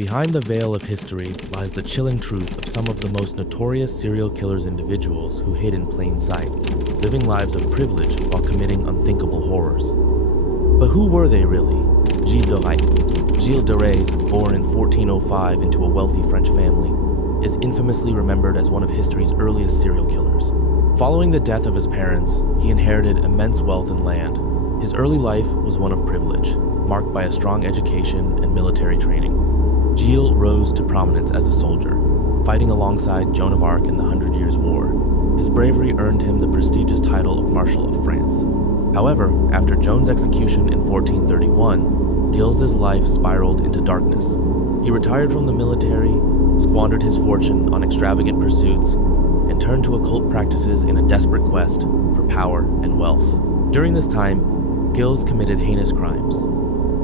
Behind the veil of history lies the chilling truth of some of the most notorious serial killers individuals who hid in plain sight, living lives of privilege while committing unthinkable horrors. But who were they really? Gilles de Rais. Gilles de Rais, born in 1405 into a wealthy French family, is infamously remembered as one of history's earliest serial killers. Following the death of his parents, he inherited immense wealth and land. His early life was one of privilege, marked by a strong education and military training. Gilles rose to prominence as a soldier, fighting alongside Joan of Arc in the 100 Years' War. His bravery earned him the prestigious title of Marshal of France. However, after Joan's execution in 1431, Gilles's life spiraled into darkness. He retired from the military, squandered his fortune on extravagant pursuits, and turned to occult practices in a desperate quest for power and wealth. During this time, Gilles committed heinous crimes,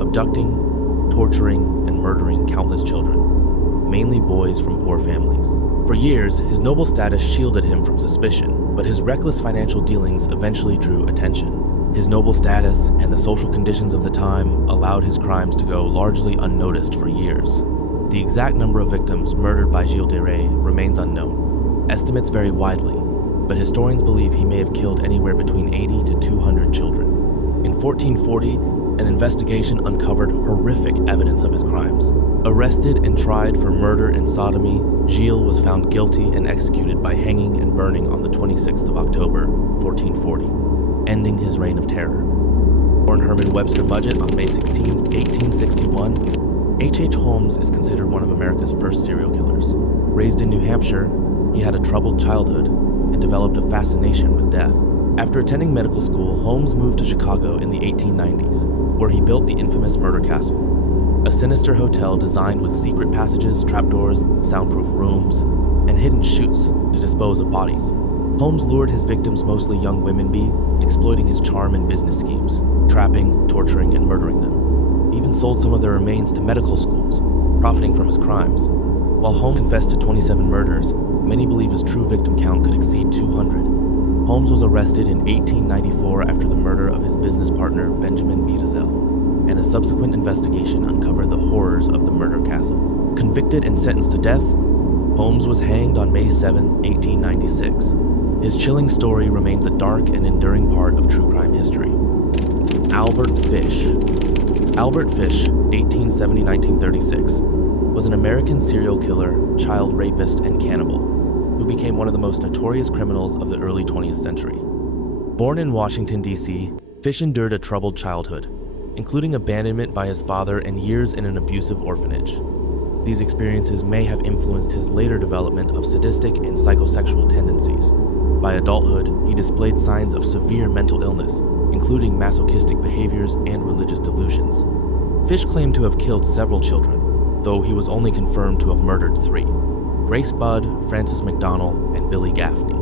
abducting, torturing, and murdering countless children, mainly boys from poor families. For years, his noble status shielded him from suspicion, but his reckless financial dealings eventually drew attention. His noble status and the social conditions of the time allowed his crimes to go largely unnoticed for years. The exact number of victims murdered by Gilles de Rais remains unknown. Estimates vary widely, but historians believe he may have killed anywhere between 80 to 200 children. In 1440, an investigation uncovered horrific evidence of his crimes. Arrested and tried for murder and sodomy, Gilles was found guilty and executed by hanging and burning on the 26th of October, 1440, ending his reign of terror. Born Herman Webster Mudgett on May 16, 1861, H.H. Holmes is considered one of America's first serial killers. Raised in New Hampshire, he had a troubled childhood and developed a fascination with death. After attending medical school, Holmes moved to Chicago in the 1890s, where he built the infamous Murder Castle, a sinister hotel designed with secret passages, trapdoors, soundproof rooms, and hidden chutes to dispose of bodies. Holmes lured his victims, mostly young women, exploiting his charm and business schemes, trapping, torturing, and murdering them. He even sold some of their remains to medical schools, profiting from his crimes. While Holmes confessed to 27 murders, many believe his true victim count could exceed 200. Holmes was arrested in 1894 after the murder of his business partner, Benjamin Pitezel, and a subsequent investigation uncovered the horrors of the Murder Castle. Convicted and sentenced to death, Holmes was hanged on May 7, 1896. His chilling story remains a dark and enduring part of true crime history. Albert Fish. Albert Fish, 1870-1936, was an American serial killer, child rapist, and cannibal who became one of the most notorious criminals of the early 20th century. Born in Washington, D.C., Fish endured a troubled childhood, including abandonment by his father and years in an abusive orphanage. These experiences may have influenced his later development of sadistic and psychosexual tendencies. By adulthood, he displayed signs of severe mental illness, including masochistic behaviors and religious delusions. Fish claimed to have killed several children, though he was only confirmed to have murdered 3. Grace Budd, Frances McDonnell, and Billy Gaffney.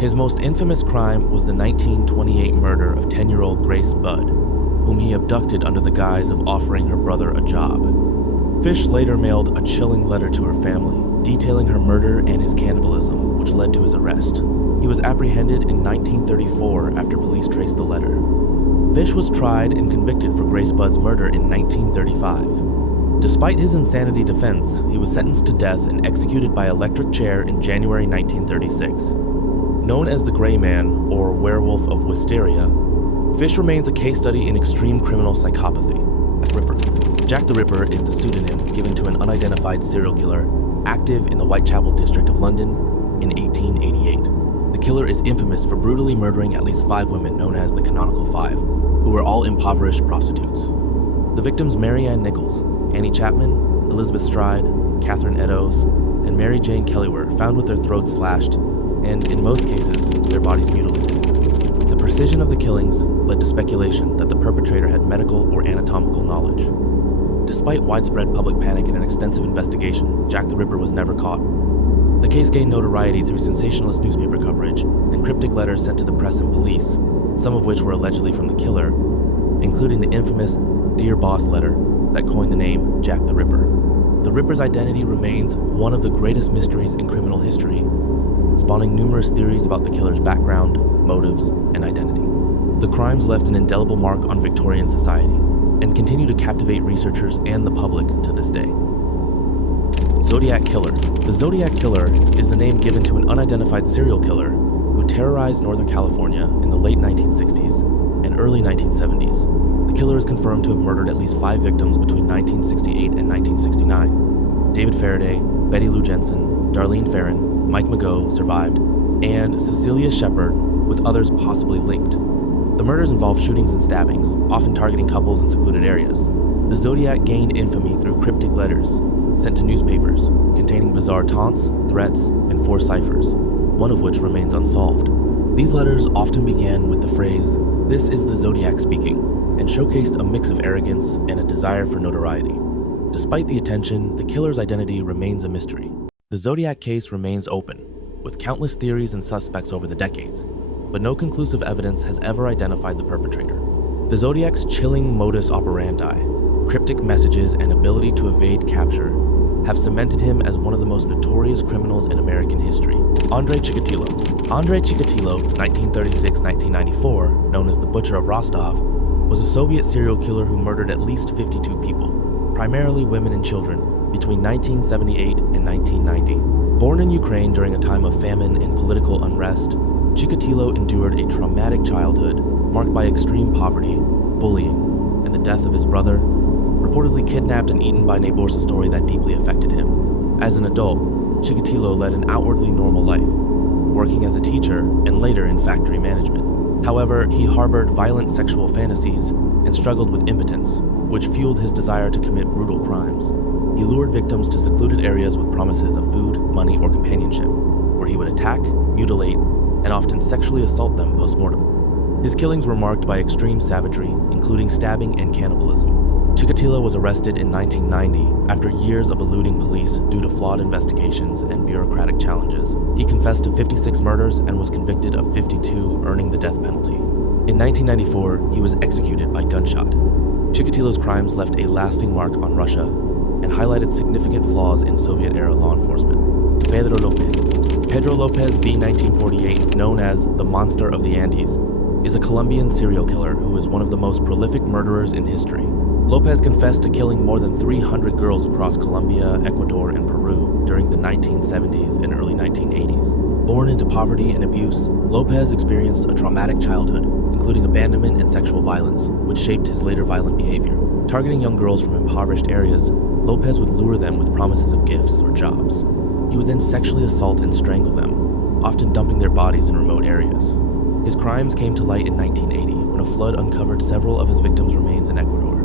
His most infamous crime was the 1928 murder of 10-year-old Grace Budd, whom he abducted under the guise of offering her brother a job. Fish later mailed a chilling letter to her family, detailing her murder and his cannibalism, which led to his arrest. He was apprehended in 1934 after police traced the letter. Fish was tried and convicted for Grace Budd's murder in 1935. Despite his insanity defense, he was sentenced to death and executed by electric chair in January 1936. Known as the Gray Man, or Werewolf of Wisteria, Fish remains a case study in extreme criminal psychopathy. Ripper. Jack the Ripper is the pseudonym given to an unidentified serial killer active in the Whitechapel district of London in 1888. The killer is infamous for brutally murdering at least 5 women known as the Canonical Five, who were all impoverished prostitutes. The victims Mary Ann Nichols, Annie Chapman, Elizabeth Stride, Catherine Eddowes, and Mary Jane Kelly were found with their throats slashed and, in most cases, their bodies mutilated. The precision of the killings led to speculation that the perpetrator had medical or anatomical knowledge. Despite widespread public panic and an extensive investigation, Jack the Ripper was never caught. The case gained notoriety through sensationalist newspaper coverage and cryptic letters sent to the press and police, some of which were allegedly from the killer, including the infamous Dear Boss letter that coined the name Jack the Ripper. The Ripper's identity remains one of the greatest mysteries in criminal history, spawning numerous theories about the killer's background, motives, and identity. The crimes left an indelible mark on Victorian society and continue to captivate researchers and the public to this day. Zodiac Killer. The Zodiac Killer is the name given to an unidentified serial killer who terrorized Northern California in the late 1960s and early 1970s. The killer is confirmed to have murdered at least 5 victims between 1968 and 1969. David Faraday, Betty Lou Jensen, Darlene Ferrin, Mike Mageau survived, and Cecilia Shepard, with others possibly linked. The murders involved shootings and stabbings, often targeting couples in secluded areas. The Zodiac gained infamy through cryptic letters sent to newspapers containing bizarre taunts, threats, and 4 ciphers, one of which remains unsolved. These letters often began with the phrase, "This is the Zodiac speaking," and showcased a mix of arrogance and a desire for notoriety. Despite the attention, the killer's identity remains a mystery. The Zodiac case remains open, with countless theories and suspects over the decades, but no conclusive evidence has ever identified the perpetrator. The Zodiac's chilling modus operandi, cryptic messages, and ability to evade capture have cemented him as one of the most notorious criminals in American history. Andre Chikatilo. Andre Chikatilo, 1936-1994, known as the Butcher of Rostov, was a Soviet serial killer who murdered at least 52 people, primarily women and children, between 1978 and 1990. Born in Ukraine during a time of famine and political unrest, Chikatilo endured a traumatic childhood marked by extreme poverty, bullying, and the death of his brother, reportedly kidnapped and eaten by neighbors, a story that deeply affected him. As an adult, Chikatilo led an outwardly normal life, working as a teacher and later in factory management. However, he harbored violent sexual fantasies and struggled with impotence, which fueled his desire to commit brutal crimes. He lured victims to secluded areas with promises of food, money, or companionship, where he would attack, mutilate, and often sexually assault them post-mortem. His killings were marked by extreme savagery, including stabbing and cannibalism. Chikatilo was arrested in 1990 after years of eluding police due to flawed investigations and bureaucratic challenges. He confessed to 56 murders and was convicted of 52, earning the death penalty. In 1994, he was executed by gunshot. Chikatilo's crimes left a lasting mark on Russia and highlighted significant flaws in Soviet-era law enforcement. Pedro Lopez. Pedro Lopez B. 1948, known as the Monster of the Andes, is a Colombian serial killer who is one of the most prolific murderers in history. Lopez confessed to killing more than 300 girls across Colombia, Ecuador, and Peru during the 1970s and early 1980s. Born into poverty and abuse, Lopez experienced a traumatic childhood, including abandonment and sexual violence, which shaped his later violent behavior. Targeting young girls from impoverished areas, Lopez would lure them with promises of gifts or jobs. He would then sexually assault and strangle them, often dumping their bodies in remote areas. His crimes came to light in 1980 when a flood uncovered several of his victims' remains in Ecuador.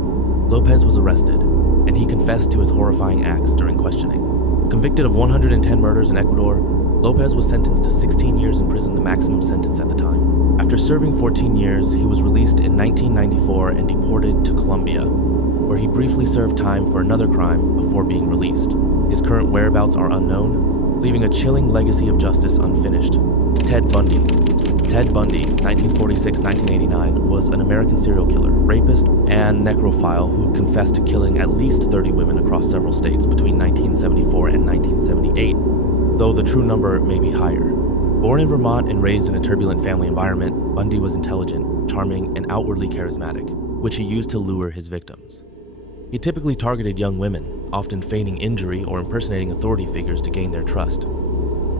Lopez was arrested, and he confessed to his horrifying acts during questioning. Convicted of 110 murders in Ecuador, Lopez was sentenced to 16 years in prison, the maximum sentence at the time. After serving 14 years, he was released in 1994 and deported to Colombia, where he briefly served time for another crime before being released. His current whereabouts are unknown, leaving a chilling legacy of justice unfinished. Ted Bundy. Ted Bundy, 1946-1989, was an American serial killer, rapist, and necrophile who confessed to killing at least 30 women across several states between 1974 and 1978, though the true number may be higher. Born in Vermont and raised in a turbulent family environment, Bundy was intelligent, charming, and outwardly charismatic, which he used to lure his victims. He typically targeted young women, often feigning injury or impersonating authority figures to gain their trust.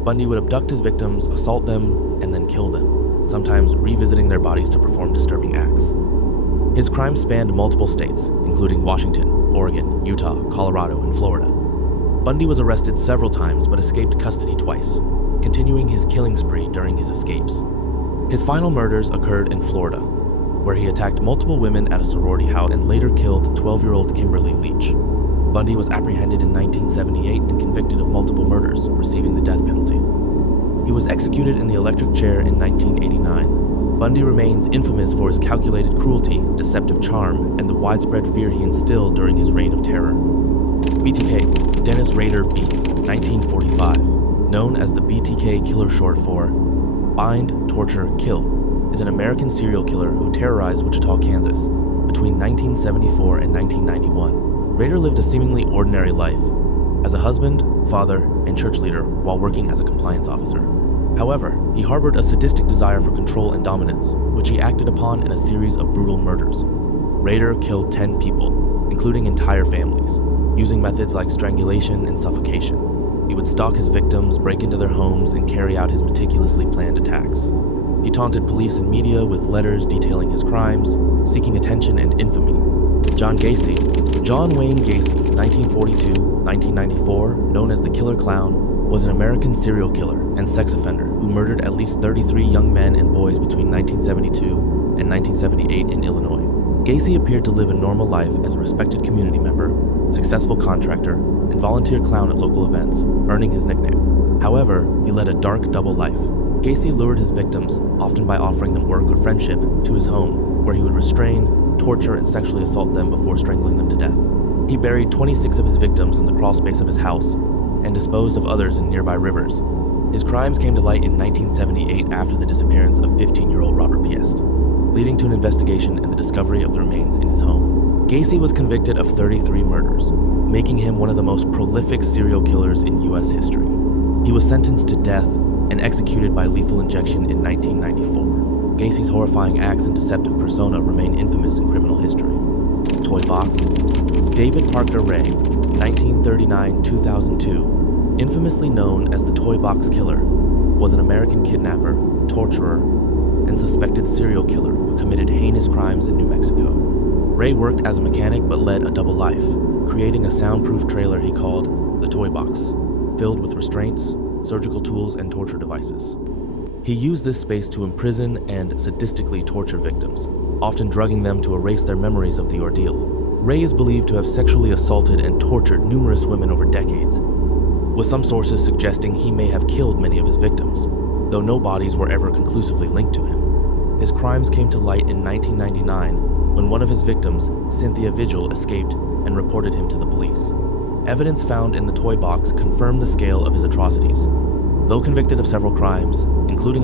Bundy would abduct his victims, assault them, and then kill them, sometimes revisiting their bodies to perform disturbing acts. His crimes spanned multiple states, including Washington, Oregon, Utah, Colorado, and Florida. Bundy was arrested several times but escaped custody twice, continuing his killing spree during his escapes. His final murders occurred in Florida, where he attacked multiple women at a sorority house and later killed 12-year-old Kimberly Leach. Bundy was apprehended in 1978 and convicted of multiple murders, receiving the death penalty. He was executed in the electric chair in 1989. Bundy remains infamous for his calculated cruelty, deceptive charm, and the widespread fear he instilled during his reign of terror. BTK, Dennis Rader B., 1945, known as the BTK killer short for Bind, Torture, Kill, is an American serial killer who terrorized Wichita, Kansas, between 1974 and 1991. Rader lived a seemingly ordinary life, as a husband, father, and church leader while working as a compliance officer. However, he harbored a sadistic desire for control and dominance, which he acted upon in a series of brutal murders. Rader killed 10 people, including entire families. using methods like strangulation and suffocation. He would stalk his victims, break into their homes, and carry out his meticulously planned attacks. He taunted police and media with letters detailing his crimes, seeking attention and infamy. John Wayne Gacy, 1942-1994, known as the Killer Clown, was an American serial killer and sex offender who murdered at least 33 young men and boys between 1972 and 1978 in Illinois. Gacy appeared to live a normal life as a respected community member, successful contractor, and volunteer clown at local events, earning his nickname. However, he led a dark double life. Gacy lured his victims, often by offering them work or friendship, to his home, where he would restrain, torture, and sexually assault them before strangling them to death. He buried 26 of his victims in the crawl space of his house and disposed of others in nearby rivers. His crimes came to light in 1978 after the disappearance of 15-year-old Robert Piest, leading to an investigation and the discovery of the remains in his home. Gacy was convicted of 33 murders, making him one of the most prolific serial killers in U.S. history. He was sentenced to death and executed by lethal injection in 1994. Gacy's horrifying acts and deceptive persona remain infamous in criminal history. Toy Box. David Parker Ray, 1939-2002, infamously known as the Toy Box Killer, was an American kidnapper, torturer, and suspected serial killer who committed heinous crimes in New Mexico. Ray worked as a mechanic but led a double life, creating a soundproof trailer he called the Toy Box, filled with restraints, surgical tools, and torture devices. He used this space to imprison and sadistically torture victims, often drugging them to erase their memories of the ordeal. Ray is believed to have sexually assaulted and tortured numerous women over decades, with some sources suggesting he may have killed many of his victims, though no bodies were ever conclusively linked to him. His crimes came to light in 1999 when one of his victims, Cynthia Vigil, escaped and reported him to the police. Evidence found in the toy box confirmed the scale of his atrocities. Though convicted of several crimes, including